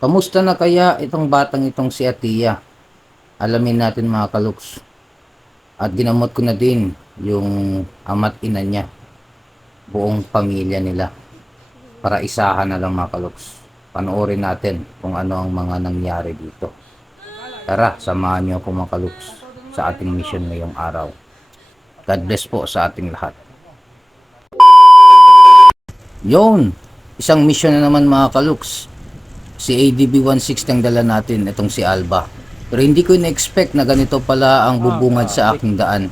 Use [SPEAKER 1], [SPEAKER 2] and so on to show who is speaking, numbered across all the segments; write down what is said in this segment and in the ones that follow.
[SPEAKER 1] Kamusta na kaya itong batang itong si Atia? Alamin natin mga kaluks. At ginamot ko na din yung ama't ina niya. Buong pamilya nila. Para isahan na lang mga kaluks. Panoorin natin kung ano ang mga nangyari dito. Tara, samahan niyo ako mga kaluks sa ating mission ngayong araw. God bless po sa ating lahat. Yon, isang mission na naman mga kaluks. Si ADB 160 ang dala natin, itong si Alba. Pero hindi ko na-expect na ganito pala ang bubungad sa aking daan.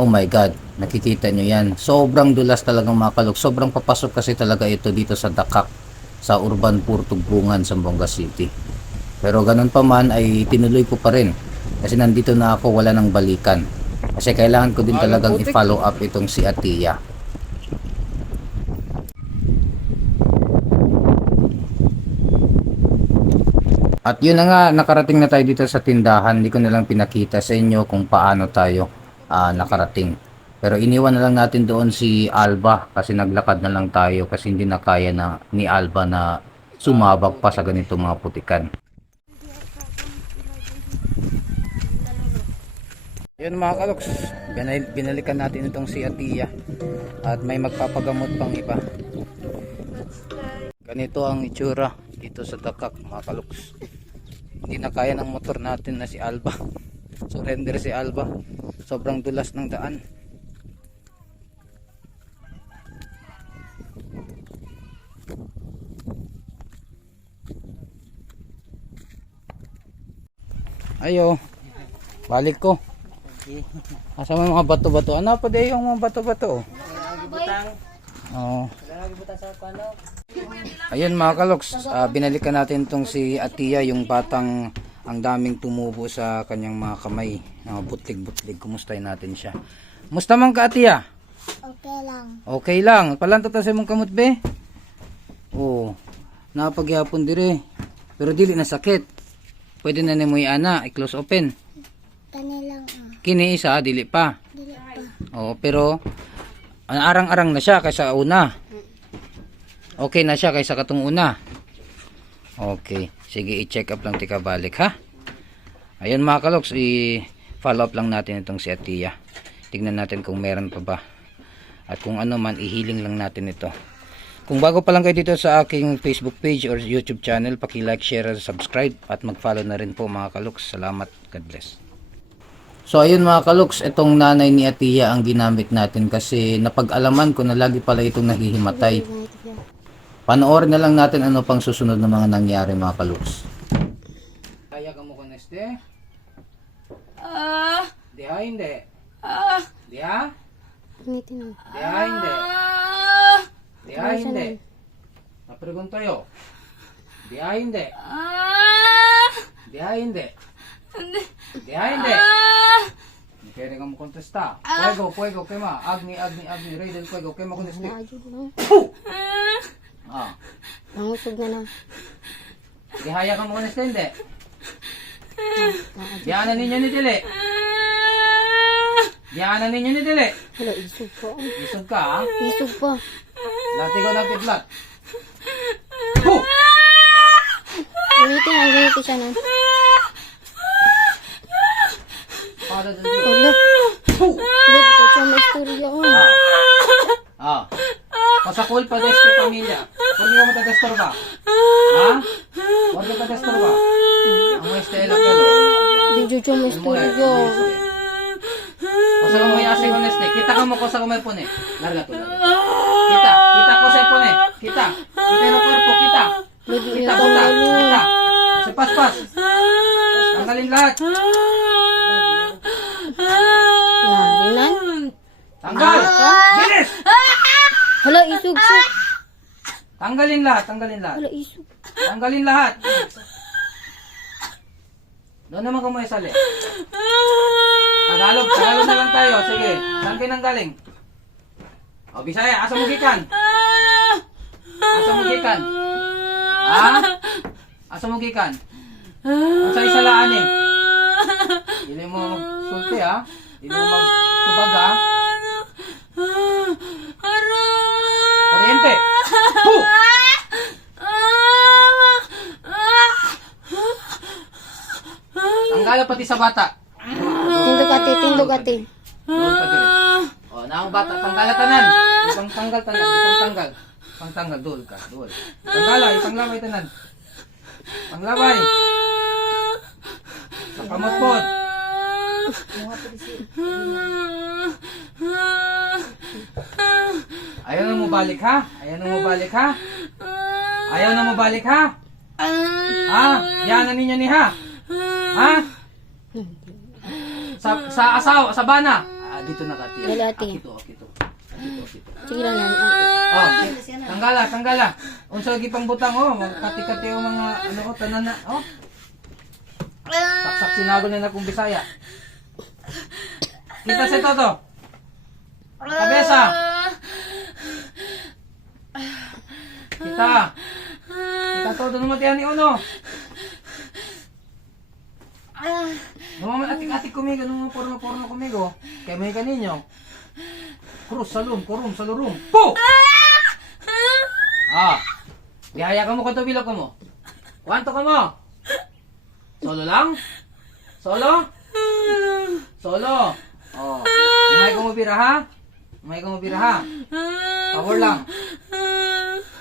[SPEAKER 1] Oh my God, nakikita nyo yan. Sobrang dulas talaga mga kaluks. Sobrang papasok kasi talaga ito dito sa Dakak, sa Urban Pur Tugbungan, Zamboanga City. Pero ganun pa man ay tinuloy ko pa rin. Kasi nandito na ako, wala nang balikan. Kasi kailangan ko din talagang i-follow up itong si Atia. At yun na nga, nakarating na tayo dito sa tindahan. Hindi ko na lang pinakita sa inyo kung paano tayo ah, nakarating. Pero iniwan na lang natin doon si Alba kasi naglakad na lang tayo kasi hindi na kaya na ni Alba na sumabak pa sa ganito mga putikan. Yun mga kaloks, binal- binalikan natin itong si Atia at may magpapagamot pang iba. Ganito ang itsura dito sa Dakak mga kaloks. Hindi na kaya ng motor natin na si Alba. Surrender si Alba. Sobrang dulas ng daan. Ayo. Balik ko. Asa may mga bato-bato? Ano pa di yung mga bato-bato? Oo. Ayun mga kaloks, ah, binalikan natin tong si Atia, yung batang ang daming tumubo sa kanyang mga kamay. Uh, butlig-butlig, kumustahin natin siya. Musta man ka Atia?
[SPEAKER 2] Okay lang.
[SPEAKER 1] Okay lang. Palanto ta sa mong kamot be? Oo. Napagyapon dire. Pero dili na sakit. Pwede na ni mo ana, i-close open.
[SPEAKER 2] Kani lang ah.
[SPEAKER 1] Kini isa, dili pa.
[SPEAKER 2] Dili pa.
[SPEAKER 1] Oo, pero ang arang-arang na siya kaysa una. Okay na siya kaysa katong una. Okay. Sige, i-check up lang tika balik ha. Ayun mga kaloks, i-follow up lang natin itong si Atia. Tignan natin kung meron pa ba. At kung ano man, i-healing lang natin ito. Kung bago pa lang kayo dito sa aking Facebook page or YouTube channel, paki-like, share, and subscribe at mag-follow na rin po mga kaloks. Salamat. God bless. So ayun mga kaluks, itong nanay ni Atia ang ginamit natin kasi napag-alaman ko na lagi pala itong nahihimatay. Panoorin na lang natin ano pang susunod na mga nangyari mga kaluks. Kaya ka mo koneste?
[SPEAKER 3] Ah,
[SPEAKER 1] Di ha, hindi.
[SPEAKER 3] ah,
[SPEAKER 1] Di ha?
[SPEAKER 2] Gamitin mo.
[SPEAKER 1] Di ha, hindi.
[SPEAKER 3] ah,
[SPEAKER 1] Di ha, hindi. Napregunta yo. Di ha, hindi.
[SPEAKER 3] ah,
[SPEAKER 1] Di ha, hindi.
[SPEAKER 3] hindi,
[SPEAKER 1] Di ha, hindi.
[SPEAKER 3] ah,
[SPEAKER 1] Kaya ka mo kontesta. Puego, puego, kay ma. Agni, agni, agni. Raiden, puego, kay ma konteste.
[SPEAKER 2] Maayod
[SPEAKER 3] ah,
[SPEAKER 1] Ah.
[SPEAKER 2] Nangusog na na.
[SPEAKER 1] Di haya ka mo konteste, hindi. Di ana ninyo ni Dili.
[SPEAKER 3] ah,
[SPEAKER 1] Di ana ninyo ni Dili.
[SPEAKER 2] Hala, isog pa.
[SPEAKER 1] Isog ka, ha?
[SPEAKER 2] Isog pa.
[SPEAKER 1] Lati ko ng kidlat. Huh!
[SPEAKER 2] Gamitin ang gamitin siya na.
[SPEAKER 1] Para sa Diyos.
[SPEAKER 2] Hala.
[SPEAKER 1] Huh!
[SPEAKER 2] Lord, ko siya may istorya. Oh.
[SPEAKER 1] Ah. Pasakul pa des kay pamilya. Huwag ka matadestor ba? Ha? Huwag ka matadestor ba? Ang mga estela pero.
[SPEAKER 2] Di jo siya may istorya.
[SPEAKER 1] Kosa ka mo yung asing honeste. Kita ka mo kosa ka mo yung pune. Larga to. Kita. Kita ko sa pune. Kita. Kita yung kwerpo. Kita. Kita buta. Kita. Sa paspas. Tanggalin lahat.
[SPEAKER 2] Narinan.
[SPEAKER 1] Tanggal. Bilis.
[SPEAKER 2] Hala, isog siya.
[SPEAKER 1] Tanggalin lahat. Tanggalin lahat.
[SPEAKER 2] Hala, isog.
[SPEAKER 1] Tanggalin lahat. Doon naman may sali. Tagalog, Tagalog na lang tayo. Sige, saan kayo galing? O, Bisaya, asa mo gikan? Asa mo gikan? Ha? Asa mo gikan? Ang sa isalaan eh. Dili mo sulti ha? Dili mo magtubag ha? Kuryente! Huh! Tanggalan pati sa bata.
[SPEAKER 2] Tindog ate, tindog ate.
[SPEAKER 1] Doon pa dire. O, na ang bata, tanggalan tanan. Ipang tanggal tanan, ipang tanggal. Ipang tanggal, doon ka, doon. Tanggala, ipang lamay tanan. Panglabay. Sa kamot-pot. Ayaw na mo balik ha? Ayaw na mo balik ha? Ayaw na mo balik ha? Ha? Yan na ninyo ni ha? Ha? Sa sa asawa, sa bana. Ah, dito na kati.
[SPEAKER 2] Dali, ate.
[SPEAKER 1] Akito, akito. Akito, akito.
[SPEAKER 2] Sige lang nan.
[SPEAKER 1] Oh, tanggala, tanggala. Unsa lagi pang butang oh, kati-kati oh, mga ano oh, tanan na oh. Saksak sinago nila kung Bisaya. Kita si Toto. Kabesa. Kita. Kita Toto numatihan ni Uno. Numaman atik-atik kumigo, nung porno-porno kumigo. Kaya may kaninyo. Krus, salum, kurum, salurum. Po! Ah. Biyaya ka mo kung bilog ka mo. Kwanto ka mo? Solo lang? Solo? Solo? Oh. Mamay ka mo bira ha? Mamay ka mo bira ha? Power lang.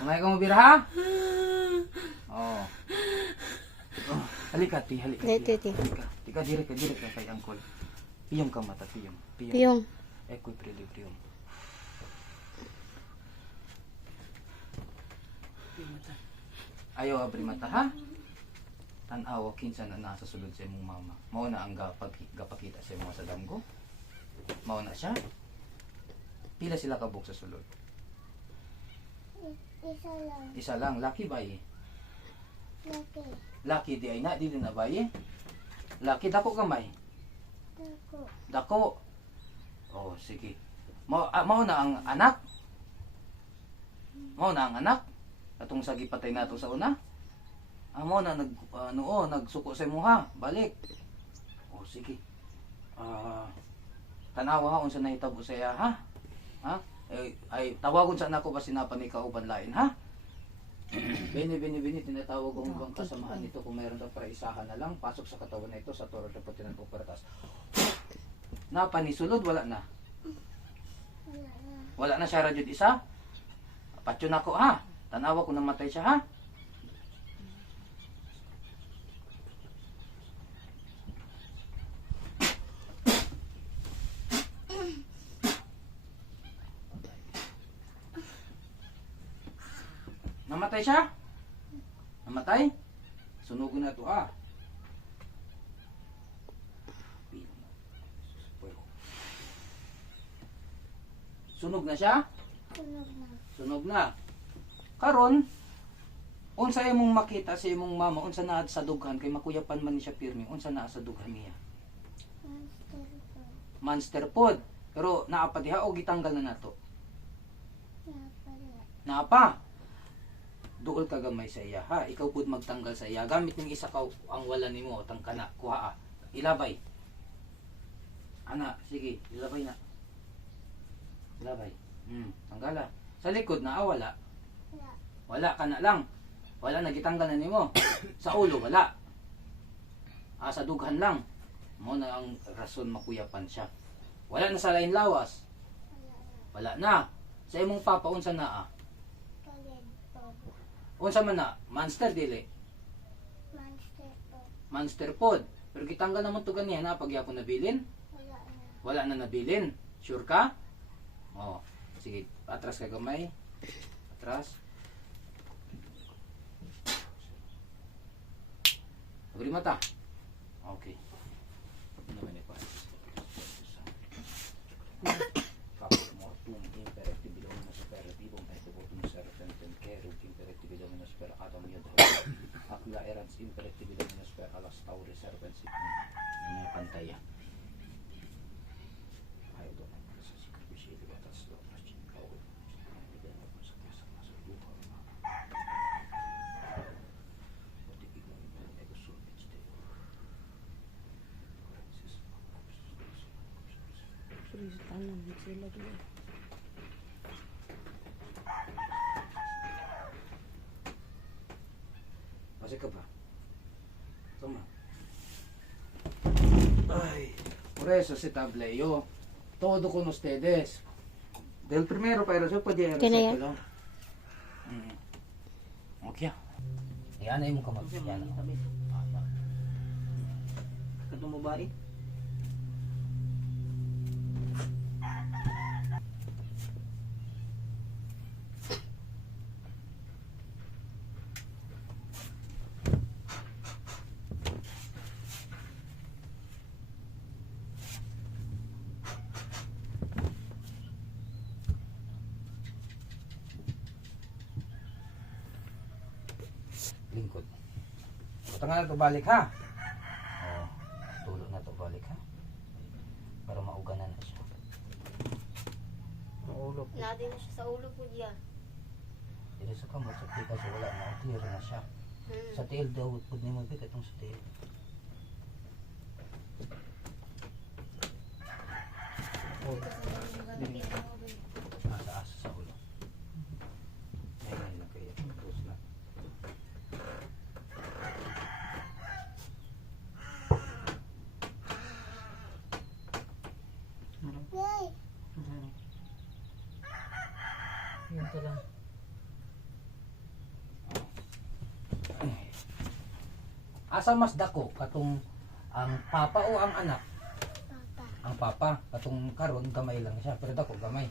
[SPEAKER 1] Mamay ka mo bira ha? Oh. Halika, ti, halika.
[SPEAKER 2] Dito,
[SPEAKER 1] ti.
[SPEAKER 2] ti.
[SPEAKER 1] Halika. Tika, direk ka, direk ka kay Angkol. Piyong ka mata, piyong. Piyong.
[SPEAKER 2] Piyong.
[SPEAKER 1] Equilibrium. Ayaw abri mata ha? Tanawa kinsa na nasa sulod sa imong mama. Mao na ang gapag gapakita sa imong sa damgo. Mao na siya. Pila sila kabuk sa sulod?
[SPEAKER 4] Isa lang.
[SPEAKER 1] Isa lang, lucky ba eh?
[SPEAKER 4] Laki.
[SPEAKER 1] Lucky di ay na, di na ba eh? Lucky dako kamay.
[SPEAKER 4] Tako.
[SPEAKER 1] Dako. Oh, sige. Mao ah, mao na ang anak. Mao na ang anak. Atong sa gipatay nato sa una. Ah, mao na nag ano oh, nagsuko sa imuha. Balik. Oh, sige. Ah, tanawa ha unsa nahitabo sa iya ha? Ha? Ay, ay tawagon sa nako ba sinapan ni kauban lain ha? Bini, bini, bini, tinatawag ang ibang kasamahan nito kung mayroon daw para isahan na lang, pasok sa katawan na ito sa toro sa patinan po peratas. Napanisulod, wala na.
[SPEAKER 4] Wala na.
[SPEAKER 1] Wala na siya radyod isa. Patyo na ko ha. Tanawa ko namatay siya ha. Namatay siya? Namatay? Sunugin na to ha. Sunog na siya?
[SPEAKER 4] Tunog na.
[SPEAKER 1] Sunog na. Karon, unsa imong makita sa imong mama, unsa naa sa dughan kay makuyapan man ni siya pirmi, unsa naa sa dughan niya?
[SPEAKER 4] Monster
[SPEAKER 1] pod. Pero naa pa diha o gitanggal na nato. Naa pa. Duol ka gamay sa iya ha. Ikaw pud magtanggal sa iya. Gamit ning isa ka ang wala nimo tang kana kuha ah. Ilabay. Ana, sige, ilabay na. Ilabay. Hmm, tanggala. Sa likod na ah, wala.
[SPEAKER 4] Wala.
[SPEAKER 1] Ka na lang. Wala nagitanggal na nimo. Sa ulo wala. Ah, sa dughan lang. Mo na ang rason makuyapan siya. Wala na sa lain lawas.
[SPEAKER 4] Wala na.
[SPEAKER 1] Sa imong papa unsa na ah? Unsa man na? Monster dili.
[SPEAKER 4] Monster po.
[SPEAKER 1] Monster pod. Pero gitanggal naman to ganiya na pagyapon nabilin.
[SPEAKER 4] Wala na.
[SPEAKER 1] Wala na nabilin. Sure ka? Oh, sige, atras ka gamay. Atras. Abri mata. Okay. la errans imperatividad minus per a ini. Pantai ya.
[SPEAKER 2] Please, I'm not going to
[SPEAKER 1] Masih ka ba? Tama. Ay, por eso se tableo. Todo con ustedes. Del primero para eso puede
[SPEAKER 2] Okay na yan?
[SPEAKER 1] Mm. Okay. Yan ay mo kamag. Yan.
[SPEAKER 5] Katong babae.
[SPEAKER 1] Lingkod. Punta nga na to balik ha. Oh, tulog na to balik ha. Para mauganan na siya.
[SPEAKER 5] Maulog.
[SPEAKER 2] Nadi na siya sa ulo po diya.
[SPEAKER 1] Dito sa kamot sa tika so wala na tira na siya. Sa tiil daw pud ni mo bigat itong sa tiil. Nasa asa sa ulo. Ngayon lang kaya. Close na.
[SPEAKER 4] Yay!
[SPEAKER 5] Ganito lang.
[SPEAKER 1] Asa mas dako katong ang papa o ang anak?
[SPEAKER 4] Papa.
[SPEAKER 1] Ang papa katong karon gamay lang siya pero dako gamay.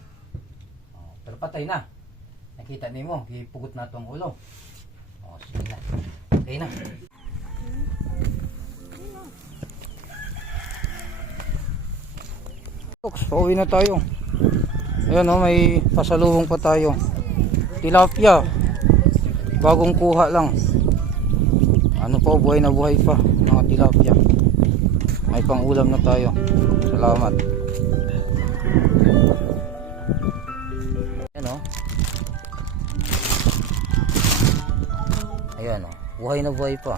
[SPEAKER 1] Oh, pero patay na. Nakita nimo gipugot na to ang ulo. Oh, sige na. Okay na. Folks, pauwi na tayo. Ayan o, may pasalubong pa tayo. Tilapia. Bagong kuha lang. Ano po, buhay na buhay pa. Mga tilapia. May pangulam na tayo. Salamat. Ayan o. Ayan o. Buhay na buhay pa.